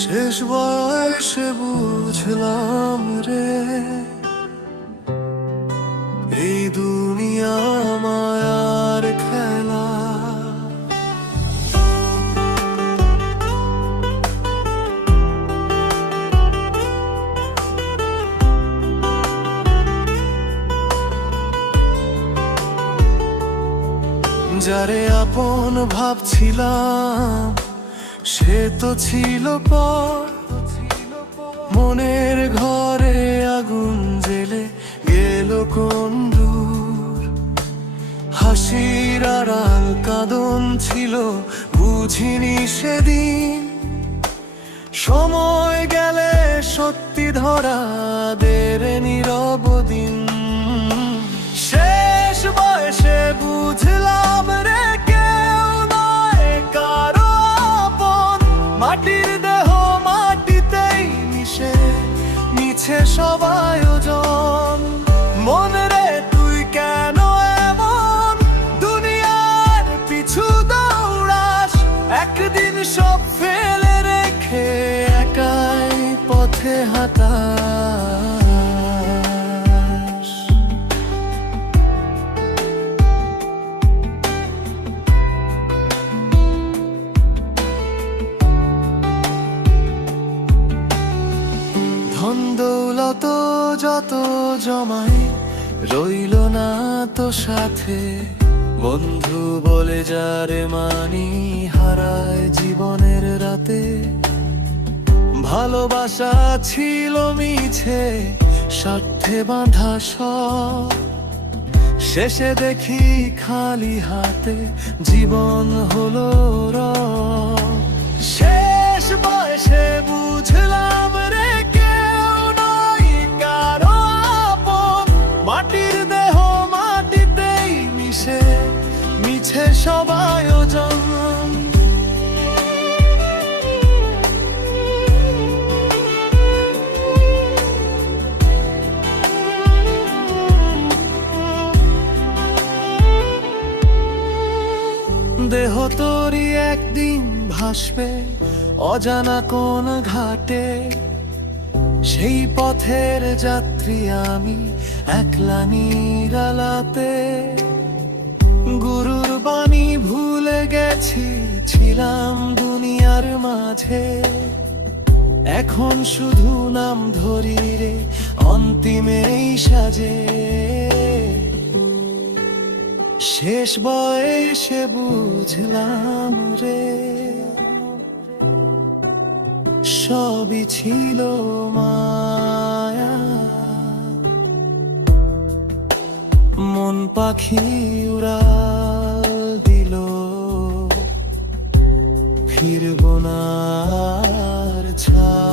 শেষ বয়সে বুঝলাম রে, এই দুনিয়া মায়ার খেলা। যারে আপন ভাবছিলাম সে তো ছিল পর, মনের ঘরে আগুন জ্বেলে গেল কোন দূর। হাসির আড়াল কাঁদন ছিল বুঝিনি সেদিন, সময় গেলে সত্যি ধরা দেরে নীরব দিন। শেষ বয়সে বুঝলাম রে, কেউ নয় কারো আপন, মাটির দেহ মাটিতেই মিশে মিছে সব আয়োজন। মন রে তুই কেন এমন দুনিয়ার পিছু দৌড়াস, একদিন সব ফেলে রেখে একাই পথে হাঁটাস। ধন দৌলত যত জমাই রইল না তো সাথে, বন্ধু বলে যারে মানি হারায় জীবনের রাতে। ভালোবাসা ছিল মিছে স্বার্থে বাঁধা সব, শেষে দেখি খালি হাতে জীবন হলো রব। শেষ বয়সে বুঝলাম রে, কেউ নয় কারো আপন, মাটির দেহ মাটিতেই মিশে মিছে সব আয়োজন। দেহ তোরই একদিন ভাসবে অজানা কোন ঘাটে, সেই পথের যাত্রী আমি একলা নিরালাতে। গুরুর বাণী ভুলে গেছি, ছিলাম দুনিয়ার মাঝে, এখন শুধু নাম ধরি রে অন্তিমেই সাজে। শেষ বয়সে বুঝলাম রে, সবই ছিল মায়া। মন পাখি উড়াল দিল, ফিরব না আর ছায়া।